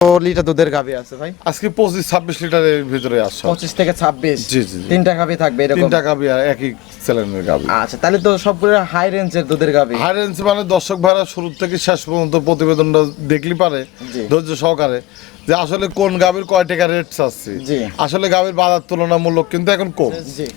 Litre দুধের গাভী আছে ভাই? আজকে 25-26 লিটারের ভিতরে আসছে। 25 থেকে 26। জি জি। তিনটা গাভী থাকবে এরকম? তিনটা গাভী আর একই চ্যানেলের গাভী। আচ্ছা, তাহলে তো সবগুলো হাই রেঞ্জের দুধের গাভী। হাই রেঞ্জ মানে দর্শক ভাইরা শুরু থেকে শেষ পর্যন্ত প্রতিবেদনটা দেখলি পারে জি। ধৈর্য সহকারে যে আসলে কোন গাভীর কয় টাকা রেট চাচ্ছি। জি। আসলে গাভীর বাজার তুলনামূলক কিন্তু এখন কম। জি।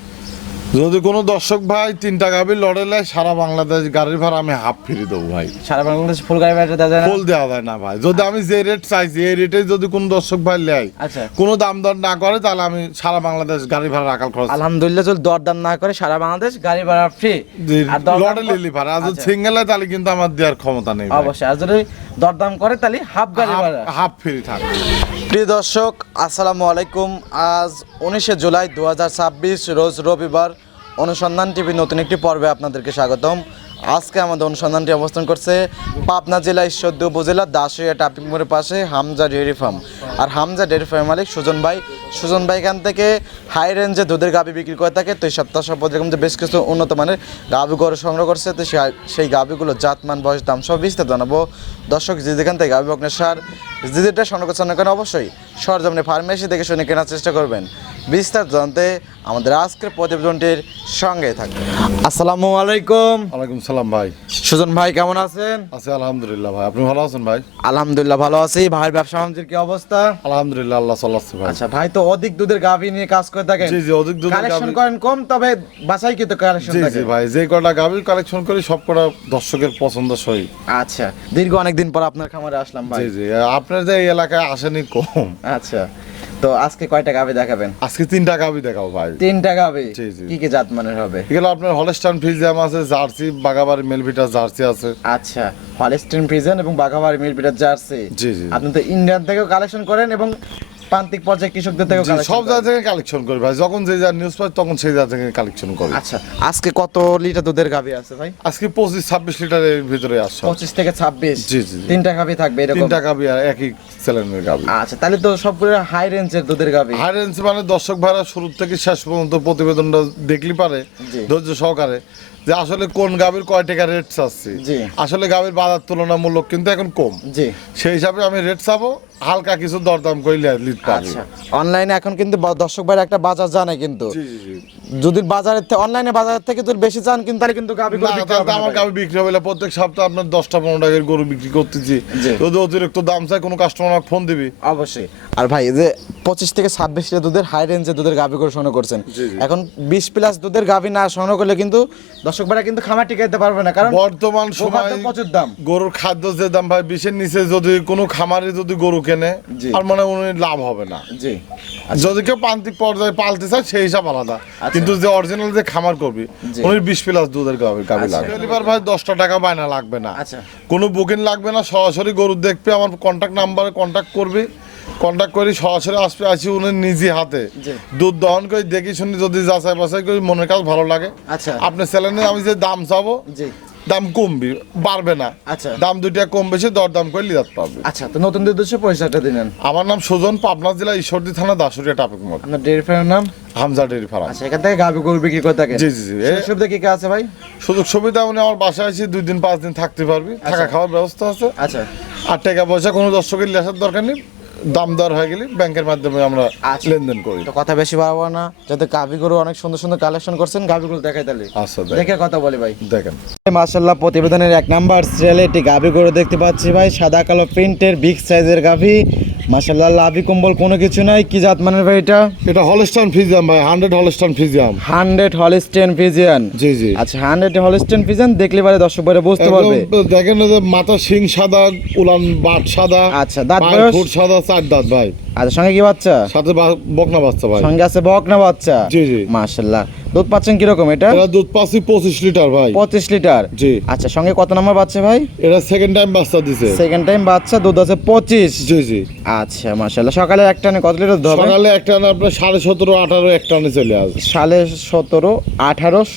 যদি কোনো দর্শক ভাই তিনটা গাভীর লড়ে নেয় সারা বাংলাদেশ গাড়ির ভাড়া আমি হাফ ফ্রি দেবো ভাই। সারা বাংলাদেশ ফুল গাড়ি ভাড়া দেওয়া যায় না? ফুল দেওয়া যায় না ভাই। যদি আমি যে রেট চাইছি এই রেটে যদি কোনো দর্শক ভাই নেয়, আচ্ছা। কোনো দাম দর না করে, তাহলে আমি সারা বাংলাদেশ গাড়ি ভাড়া রাখার খরচ আলহামদুলিল্লাহ, যদি দরদাম না করে সারা বাংলাদেশ গাড়ি ভাড়া ফ্রি। আর লড়ে লিলি ভাড়া। আর যদি সিঙ্গেল হয় তাহলে কিন্তু আমার দেওয়ার ক্ষমতা নেই ভাই। অবশ্যই, আর যদি দরদাম করে তাহলে হাফ গাড়ি ভাড়া। হাফ ফ্রি থাকবে। প্রিয় দর্শক, আসসালামু আলাইকুম। আজ 19 জুলাই 2026 রোজ রবিবার। অনুসন্ধান টিভি নতুন একটি পর্বে আপনাদেরকে স্বাগতম। আজকে আমাদের অনুসন্ধানটি অবস্থান করছে পাবনা জেলা ঈশ্বরদী উপজেলা দাসুরিয়া ট্রাফিক মোড়ের পাশে হামজা ডেয়ারি ফার্ম। আর হামজা ডেয়ারি ফার্মের মালিক সুজন ভাই। সুজন ভাই এখান থেকে হাই রেঞ্জে দুধের গাভী বিক্রি করে থাকে। তো এই সপ্তাহ এরকম যে বেশ কিছু উন্নত মানের গাভী গরু সংগ্রহ করছে। তো সেই গাভীগুলো জাতমান, বয়স, দাম সব বিস্তারিত জানাবো। দর্শক যেখান থেকে গাভী বকনের সার যেটা সংগ্রহ করছেন না কেন অবশ্যই সরজমিনে ফার্মেসি দেখে শুনে কেনার চেষ্টা করবেন। বিস্তারিত জানতে আমাদের আজকের প্রতিবেদনটির সঙ্গে থাকবেন। আসসালামু আলাইকুম। ওয়ালাইকুম সালাম ভাই। সুজন ভাই কেমন আছেন? আছি আলহামদুলিল্লাহ ভাই। আপনি ভালো আছেন ভাই? আলহামদুলিল্লাহ ভালো আছি। ভাইয়ের ব্যবসা বাণিজ্যের কি অবস্থা? আলহামদুলিল্লাহ, আল্লাহ চালাচ্ছে ভাই। আচ্ছা ভাই, তো অধিক দুধের গাভী নিয়ে কাজ করে থাকেন? জি জি, অধিক দুধের কালেকশন গাভী। করেন কম, তবে বাসায় কি তো কালেকশন জি থাকে? জি ভাই, যে কটা গাভী কালেকশন করি সব কটা দর্শকের পছন্দসই। আচ্ছা, দীর্ঘ অনেকদিন পর আপনার খামারে আসলাম ভাই। জি জি, আপনার যে এই এলাকায় আসেনি কম। আচ্ছা, তো আজকে কয়টা গাভী দেখাবেন? আজকে তিনটা গাভী দেখাও ভাই। তিনটা গাভী? জি, জি। কি কি জাত মানের হবে? এগুলো আপনার হলস্টাইন ফ্রিজিয়াম আছে, জার্সি, বাগাবাড়ি মেলভিটা জার্সি আছে। আচ্ছা, হলস্টাইন ফ্রিজিয়ান এবং বাঘাবাড়ি মিরবিটার জার্সি। জি জি। আপনি তো ইন্ডিয়ান থেকেও কালেকশন করেন এবং প্রান্তিক পর্যায়ে কৃষকদের থেকেও জি, কালেকশন সব করেন? জায়গা থেকে কালেকশন করি ভাই। যখন যে যা নিউজ পাই তখন সেই জায়গা থেকে কালেকশন করি। আচ্ছা, আজকে কত লিটার দুধের গাভী আছে ভাই? আজকে 25-26 লিটারের ভিতরে আসছে। 25 থেকে 26। জি জি। তিনটা গাভী থাকবে এরকম? তিনটা গাভী আর একই চ্যানেলের গাভী। আচ্ছা, তাহলে তো সবগুলো হাই রেঞ্জের দুধের গাভী। হাই রেঞ্জ মানে দর্শক ভাইরা শুরু থেকে শেষ পর্যন্ত প্রতিবেদনটা দেখলি পারে জি। ধৈর্য সহকারে যে আসলে কোন গাভীর কয় টাকা রেট চাচ্ছি। জি। আসলে গাভীর বাজার তুলনামূলক কিন্তু এখন কম। জি। সেই হিসাবে আমি রেট চাবো, হালকা কিছু দরদাম করলে লিড পাবো। আচ্ছা, অনলাইনে এখন কিন্তু দর্শক ভাইরা একটা বাজার জানে, কিন্তু জি জি জি। যদি বাজারের থেকে অনলাইনে বাজারের থেকে যদি বেশি চান কিন্তু তাহলে কিন্তু গাভী না, তাহলে তো আমার গাভী বিক্রি হবে না। প্রত্যেক সপ্তাহে আপনার 10টা-15 টাকার গরু বিক্রি করতেছি। জি। যদি অতিরিক্ত দাম চাই কোনো কাস্টমার আমাকে ফোন দিবি। অবশ্যই। আর ভাই, এই যে 25 থেকে 26 লিটার দুধের হাই রেঞ্জের দুধের গাভী করে সংগ্রহ করছেন, জি, জি। এখন 20 প্লাস দুধের গাভী না সংগ্রহ করলে কিন্তু দর্শক ভাইরা কিন্তু খামার টিকাইতে পারবে না, কারণ বর্তমান সময় গোখাদ্য প্রচুর দাম। গরুর খাদ্য যে দাম ভাই 20-এর নিচে যদি কোনো খামারে যদি গরু কেনে, জি। আর মানে উনি লাভ হবে না। জি। যদি কেউ প্রান্তিক পর্যায়ে পালতে চায় সেই হিসাব আলাদা, কিন্তু যে অরিজিনাল যে খামার করবি জি। উনি 20 প্লাস দুধের গাভী আচ্ছা। লাগবে। ডেলিভার ভাই 10টা টাকা বায়না লাগবে না। আচ্ছা। কোনো বুকিং লাগবে না, সরাসরি গরু দেখবে, আমার কন্ট্যাক্ট নাম্বারে কন্ট্যাক্ট করবি, কন্ট্যাক্ট করি সরাসরি আসি উনি নিজে হাতে জি। দুধ দহন করে দেখি শুনি, যদি যাচাই বাছাই করি মনের কাজ ভালো লাগে আচ্ছা। আপনার চ্যানেলে আমি যে দাম চাবো জি। দাম কমবি, বাড়বে না। আচ্ছা। দাম দুইটা কম বেশি দরদাম করে লিয়াত পাবে। আচ্ছা, তো নতুন দুধ হচ্ছে পয়সাটা দিলেন। আমার নাম সুজন, পাবনা জেলা ঈশ্বরদী থানা দাসুরিয়া ট্রাফিক মোড়, আপনার ডেয়ারি ফার্মের নাম? Hamza dairy farm. আচ্ছা, এখান থেকে গাভী গরু বিক্রি করে থাকেন? জি জি জি। সুযোগ সুবিধা কি কি আছে ভাই? সুযোগ সুবিধা উনি আমার বাসায় এসে 2 দিন 5 দিন থাকতে পারবি, থাকা খাওয়ার ব্যবস্থা আছে। আচ্ছা। আর টাকা পয়সা কোনো দর্শকের লেসার দরকার নেই, দাম দর হয়ে গেলে ব্যাংকের মাধ্যমে আমরা আচ্ছা। লেনদেন করি। তো কথা বেশি বাড়াবো না, যাতে গাভী গরু অনেক সুন্দর সুন্দর কালেকশন করছেন, গাভীগুলো দেখাই তাহলে। আচ্ছা দেখে কথা বলি ভাই। দেখেন। মাশাআল্লাহ, প্রতিবেদনের 1 নাম্বার সিরিয়ালে একটি গাভী গরু দেখতে পাচ্ছি ভাই, সাদা কালো প্রিন্টের বিগ সাইজের গাভী। মাশাআল্লাহ, লাভি কম্বল কোনো কিছু নাই। কি জাত মানের ভাই এটা? এটা হলস্টাইন ফ্রিজিয়াম ভাই, 100 হলস্টাইন ফ্রিজিয়াম। 100 Holstein Friesian? জি জি। আচ্ছা, 100 হলস্টেইন ফ্রিজিয়ান দেখলে পারে দর্শক ভাইরা বুঝতে পারবে। একদম দেখেন যে মাথা শিং সাদা, উলান বাট সাদা। আচ্ছা, দাঁত পায়ের বয়স? ফুট সাদা, 4 দাঁত ভাই। আচ্ছা, সঙ্গে কি বাচ্চা? সাথে বকনা বাচ্চা ভাই। সঙ্গে আছে বকনা বাচ্চা? জি জি। মাশাআল্লাহ, দুধ পাচ্ছেন কিরকম এটা? এটা দুধ পাচ্ছি 25 লিটার ভাই। 25 লিটার? জি। আচ্ছা, সঙ্গে কত নাম্বার বাচ্চা ভাই? এটা সেকেন্ড টাইম বাচ্চা দিছে। সেকেন্ড টাইম বাচ্চা, দুধ আছে 25? জি জি। আচ্ছা, মাশাআল্লাহ, সকালে এক টানে কত লিটার দুধ হবে? সকালে একটা না আপনার 17.5 18 এক টানে চলে আসবে। 17.5 18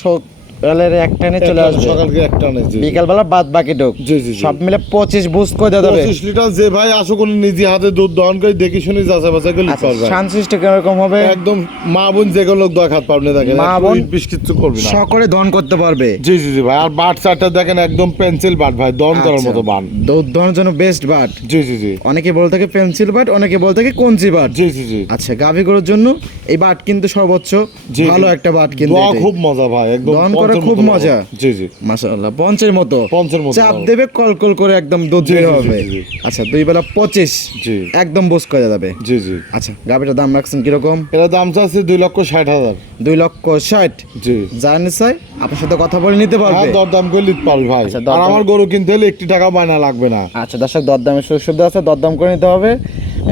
সকালের একটানে চলে আসবে, সকালকে একটা নেই জি বিকালবেলা বাদ বাকি ডোক জি জি জি। সব মিলে 25 বুঝ করে দেওয়া যাবে। 25 লিটার যে ভাই আসুক উনি নিজে হাতে দুধ দহন করে দেখে শুনে যাচাই বাছাই করে লিখতে আচ্ছা পারবে। শান্ত কিরকম হবে? একদম মা বোন যে কোনো লোক দয় খাত পারবে না, দেখেন মা একটু বোন ইট বিশ কিচ্ছু করবে না। সকলে দহন করতে পারবে। জি জি জি ভাই। আর বাট চারটা দেখেন একদম পেন্সিল বাট ভাই, দহন করার আচ্ছা, মতো বান। দুধ দহনের জন্য বেস্ট বাট। জি জি জি অনেকে বলে থাকে পেন্সিল বাট, অনেকে বলে থাকে কঞ্চি বাট। জি জি জি। আচ্ছা গাভী গরুর জন্য এই বাট কিন্তু সর্বোচ্চ জি, জি। ভালো একটা বাট কিন্তু দোয়া এটাই। খুব মজা ভাই, একদম দহন করে পঞ্চের খুব মতো মজা। লাগবে। জি জি মাশাআল্লাহ পঞ্চের মতো, পঞ্চের মতো চাপ লাগবে। দেবে কলকল করে একদম দুধ জি, বের জি, জি, হবে। জি, জি। আচ্ছা দুই বেলা 25 জি একদম বুঝ করে যাবে। জি জি। আচ্ছা গাভীটার দাম রাখছেন কিরকম? এটা দাম চাচ্ছে 2,60,000। 2,60,000। জি। জানি চাই আপনার সাথে কথা বলে নিতে হ্যাঁ পারবে। দরদাম করে নিতে পারবে ভাই। আচ্ছা, আর দরদাম- আমার গরু কিনতে হলে 1 টাকা বায়না লাগবে না। আচ্ছা দর্শক দরদামের সুযোগ সুবিধা আছে, দরদাম করে নিতে হবে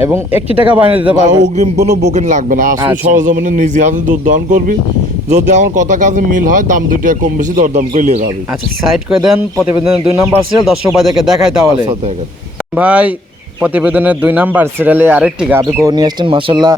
এবং 1 টাকা বানিয়ে দিতে আর পারবে। অগ্রিম কোনো বুকিং লাগবে না, আসলে আচ্ছা। সরজমিনে নিজে হাতে দুধ দহন করবি। যদি আমার কথা কাজে মিল হয় দাম 2 টাকা কম বেশি দরদাম করে নিয়ে যাবে। আচ্ছা সাইড করে দেন, প্রতিবেদনের 2 নাম্বার সিরিয়াল দর্শক ভাইদেরকে দেখাই তাহলে। আচ্ছা, দেখেন। ভাই প্রতিবেদনের 2 নাম্বার সিরিয়ালে আরেকটি গাভী গরু নিয়ে আসছেন মাশাআল্লাহ।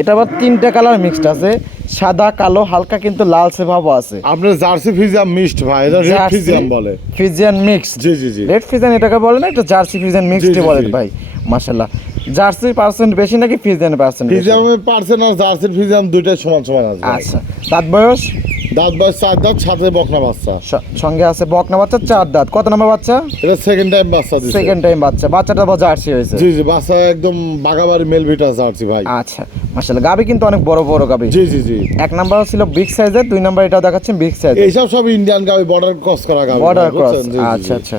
এটা আবার 3টা কালার মিক্সড আছে, সাদা কালো হালকা কিন্তু লালচে ভাবও আছে। আপনার জার্সি ফিজিয়াম মিক্সড ভাই, এটা রেড জার্সি ফিজিয়াম বলে। Friesian mixed. জি জি জি। রেড ফিজিয়ান এটাকে বলে না, এটা জার্সি ফিজিয়ান মিক্সড জি, বলে জি। ভাই। মাশাআল্লাহ জার্সি পার্সেন্ট বেশি নাকি ফিজিয়ান পার্সেন্ট বেশি? ফিজিয়ামের পার্সেন্ট আর জার্সির ফিজিয়াম দুইটাই সমান সমান আছে ভাই। আচ্ছা দাঁত বয়স? দাঁত বয়স 4 দাঁত, সাথে বকনা বাচ্চা। সঙ্গে আছে বকনা বাচ্চা 4 দাঁত। কত নম্বর বাচ্চা? এটা সেকেন্ড টাইম বাচ্চা দিছে। সেকেন্ড টাইম বাচ্চা। বাচ্চাটা আবার জার্সি হয়েছে। জি জি, বাচ্চা একদম বাগাবাড়ি মেল ভিটা জার্সি ভাই। আচ্ছা মাশাআল্লাহ গাভী কিন্তু অনেক বড় বড় গাভী। জি জি জি। 1 নাম্বার ছিল বিগ সাইজের, 2 নাম্বার এটাও দেখাচ্ছেন বিগ সাইজ। এইসব সব ইন্ডিয়ান গাবি, বর্ডার ক্রস করা গাবি। Border cross. আচ্ছা আচ্ছা।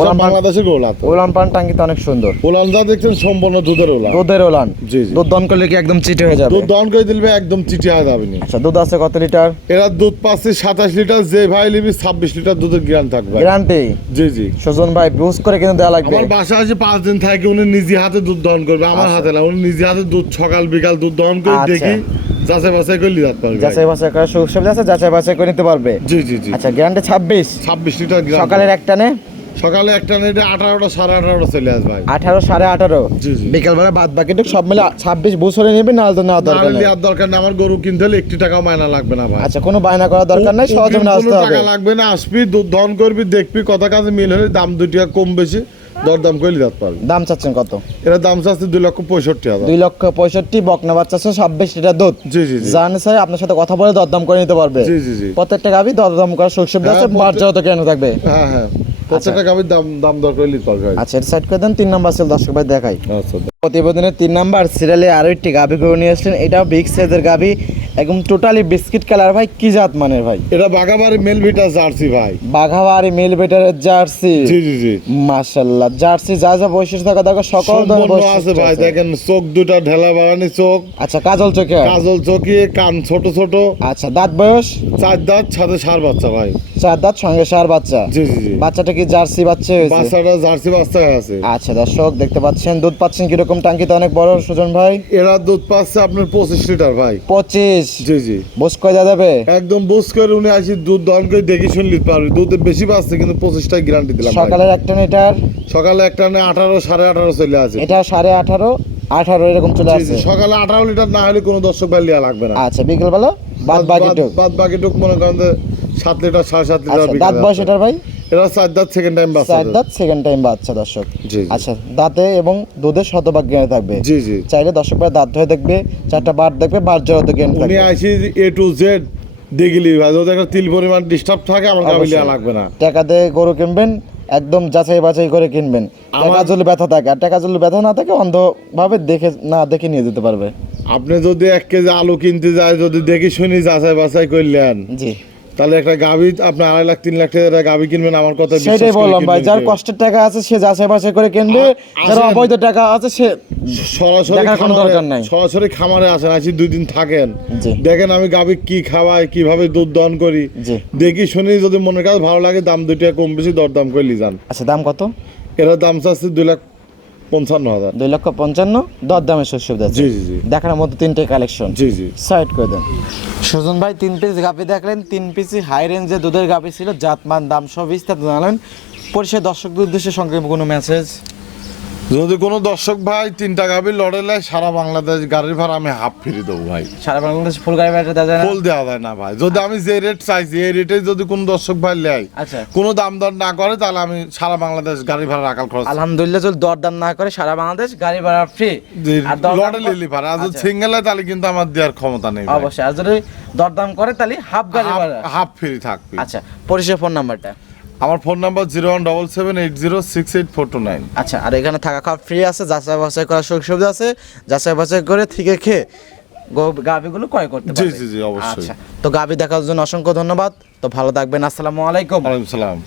ওলান বাংলাদেশের গোলা তো। ওলান পান টাঙ্গি তো অনেক সুন্দর। ওলান যা দেখছেন সম্পূর্ণ দুধের ওলান। দুধের ওলান। জি জি। দুধ দহন করলে কি একদম চিটে হয়ে যাবে? দুধ দহন করে দিলে একদম চিটি হয়ে যাবে না। আচ্ছা দুধ আছে কত লিটার? এরা দুধ পাচ্ছে 27 লিটার, যে ভাই নিবি 26 লিটার দুধের গ্রান থাকবে। গ্যারান্টি? জি জি। সুজন ভাই বুঝ করে কিন্তু দেওয়া লাগবে। আমার বাসা আছে 5 দিন থাকে, উনি নিজে হাতে দুধ দহন করবে, আমার আচ্ছা। হাতে না। উনি নিজে হাতে দুধ সকাল বিকাল দুধ দহন করে আচ্ছা। দেখি যাচাই বাছাই করে লিয়ে যেতে পারবে। যাচাই বাছাই করার সুযোগ সুবিধা আছে, যাচাই বাছাই করে নিতে পারবে। জি জি জি। আচ্ছা গ্যারান্টি 26। 26 লিটার গ্রান। সকালের একটানে সকালে একটা নেটে 18টা 18:30 চলে আসবে ভাই। 18 18:30। জি জি। বিকালবেলা বাদ বাকিটা সব মিলে 26 বছরে নেবে না তো না দরকার নাহলে নেই। আর দরকার নেই, আমার গরু কিনতে হলে 1 টাকাও মায়না লাগবে না ভাই। আচ্ছা কোনো বায়না করার দরকার নাই, সহজে কোনো আসতে হবে। টাকা লাগবে না, আসবি দুধ দহন করবি, দেখবি কথা কাজে মিল হলে দাম 2 টাকা কম বেশি দরদাম করে লিয়ে যেতে পারবে। দাম চাচ্ছেন কত? এর দাম চাচ্ছে 2,65,000। 2,65,000 বকনা বাচ্চা আছে, 26 লিটার দুধ। জি জি জি। জানি স্যার আপনার সাথে কথা বলে দরদাম করে নিতে পারবে। জি জি জি। প্রত্যেকটা গাভী দরদাম করার সুযোগ সুবিধা আছে, হ্যাঁ, বাজারও তো কেন থাকবে। হ্যাঁ হ্যাঁ, প্রত্যেকটা গাবির দাম দাম দর করে লিতে পারবে ভাই। আচ্ছা এটা সাইড করে দেন। 3 নাম্বার সেল দর্শক ভাই দেখাই। আচ্ছা। প্রতিবেদনের 3 নাম্বার সিরিয়ালে আরো একটি গাভী গরু নিয়ে আসলেন, এটাও বিগ সাইজের গাভী, একদম টোটালি বিস্কিট কালার ভাই। কি জাত মানের ভাই? এটা বাগাবাড়ি মেল ভিটা জার্সি ভাই। বাঘাবাড়ি মিল বেটারের জার্সি। জি জি জি। মাশাআল্লাহ জার্সি যা যা বৈশিষ্ট্য থাকা দেখো সকল ধরনের সম্পূর্ণ আছে বৈশিষ্ট্য ভাই, আছে। দেখেন চোখ দুটা ঢেলা বাগানি চোখ, আচ্ছা কাজল চোখে। কাজল চোখে, কান ছোট ছোট, আচ্ছা দাঁত বয়স? 4 দাঁত, সাথে ষাঁড় বাচ্চা ভাই। 4 দাঁত সঙ্গে 4 বাচ্চা। জি জি জি। বাচ্চাটা কি জার্সি বাচ্চা হয়েছে? বাচ্চাটা জার্সি বাচ্চা আছে। আচ্ছা দর্শক দেখতে পাচ্ছেন দুধ পাচ্ছেন কিরকম? টাঙ্কিতে অনেক বড় সুজন ভাই। এরা দুধ পাচ্ছে আপনার 25 লিটার ভাই। 25। জি জি। বস কয় দেওয়া যাবে? একদম বুঝ করে উনি আসি দুধ দহন করে দেখি শুনে নিতে পারবে। দুধে বেশি পাচ্ছে কিন্তু 25টাই গ্যারান্টি দিলাম ভাই। সকালের একটা লিটার। সকালে একটা না 18 18:30 চলে আছে। এটা 18.5 18 এরকম চলে জি আসছে। জি। সকালে 18 লিটার না হলে কোনো দর্শক ভাই লিয়া লাগবে না। আচ্ছা বিকেলবেলা বাদ বাকি টুক। বাদ বাকি টুক মনে করেন যে 7 লিটার 7.5 লিটার আচ্ছা বিকেলে দাঁত বয়স আছে। এটার ভাই? এরা 4 দাঁত, সেকেন্ড টাইম বাচ্চা। 4 দাঁত সেকেন্ড টাইম বাচ্চা দর্শক। জি জি। আচ্ছা দাঁতে এবং দুধের শতভাগ জ্ঞানে থাকবে। জি জি। চাইলে দর্শক ভাই দাঁত ধরে দেখবে, 4টা বার দেখবে, বার জড়াতে জ্ঞান উনি থাকবে। আসি A to Z দেখলি ভাই, যদি একটা তিল পরিমাণ ডিস্টার্ব থাকে আমার গাবি লিয়া লাগবে না। টাকা দিয়ে গরু কিনবেন, একদম যাচাই বাছাই করে কিনবেন। টাকা যদি ব্যথা থাকে, আর টাকা যদি ব্যথা না থাকে অন্ধভাবে দেখে না দেখে নিয়ে যেতে পারবে। আপনি যদি 1 কেজি আলু কিনতে যায়, যদি দেখি শুনি যাচাই বাছাই করলেন, জি তাহলে একটা গাবি আপনি 2.5 লাখ 3 লাখ টাকা গাবি কিনবেন, আমার কথা বিশ্বাস সেটাই করে বললাম ভাই, কিনবেন যার কেউ। কষ্টের টাকা আছে সে যাচাই বাছাই করে কিনবে, যার আসেন। অবৈধ টাকা আছে সে সরাসরি দেখার কোনো খামারে- দরকার নাই। সরাসরি খামারে আসেন, আসি 2 দিন থাকেন, জি দেখেন আমি গাবি কি খাওয়াই, কিভাবে দুধ দহন করি, জি। দেখি শুনি যদি মনের কাছে ভালো লাগে দাম 2 টাকা কম বেশি দরদাম করে লি যান। আচ্ছা দাম কত? এরা দাম চাচ্ছে 2,55,000। 2,55,000 দরদামের সুযোগ সুবিধা আছে। জি জি জি। দেখার মতো 3টে কালেকশন। জি জি। সাইড করে দেন। সুজন ভাই 3 পিস গাভি দেখলেন, 3 পিসই হাই রেঞ্জে দুধের গাভি ছিল, জাতমান দাম সব বিস্তারিত জানালেন। পরিশেষে দর্শকদের উদ্দেশ্যে সংক্ষেপে কোনো মেসেজ? যদি কোনো দর্শক ভাই 3টা গাভী লড়ে নেয় সারা বাংলাদেশ গাড়ির ভাড়া আমি হাফ ফ্রি দেবো ভাই। সারা বাংলাদেশ ফুল গাড়ি ভাড়া দেওয়া যায় না? ফুল দেওয়া যায় না ভাই, যদি আমি যে রেট চাইছি এই রেটে যদি কোনো দর্শক ভাই নেয়, আচ্ছা কোনো দাম দর না করে, তাহলে আমি সারা বাংলাদেশ গাড়ি ভাড়া রাখাল খরচ আলহামদুলিল্লাহ, যদি দরদাম না করে সারা বাংলাদেশ গাড়ি ভাড়া ফ্রি। আর দরদাম লড়ে লিলি ভাড়া, আর যদি আচ্ছা। সিঙ্গেল হয় তাহলে কিন্তু আমার দেওয়ার ক্ষমতা নেই ভাই। অবশ্যই, আর যদি দরদাম করে তাহলে হাফ গাড়ি ভাড়া। হাফ ফ্রি থাকবে। আচ্ছা, পরিষেবা ফোন নাম্বারটা। আমার ফোন নাম্বার 01778068429। আচ্ছা, আর এখানে থাকা খাওয়া ফ্রি আছে, যাচাই বাছাই করার সুযোগ সুবিধা আছে, যাচাই বাছাই করে থেকে খেয়ে গাভিগুলো ক্রয় করতে জি পারবে। জি জি অবশ্যই। আচ্ছা, তো গাভি দেখার জন্য অসংখ্য ধন্যবাদ। তো ভালো থাকবেন, আসসালামু আলাইকুম। ওয়ালাইকুম সালাম।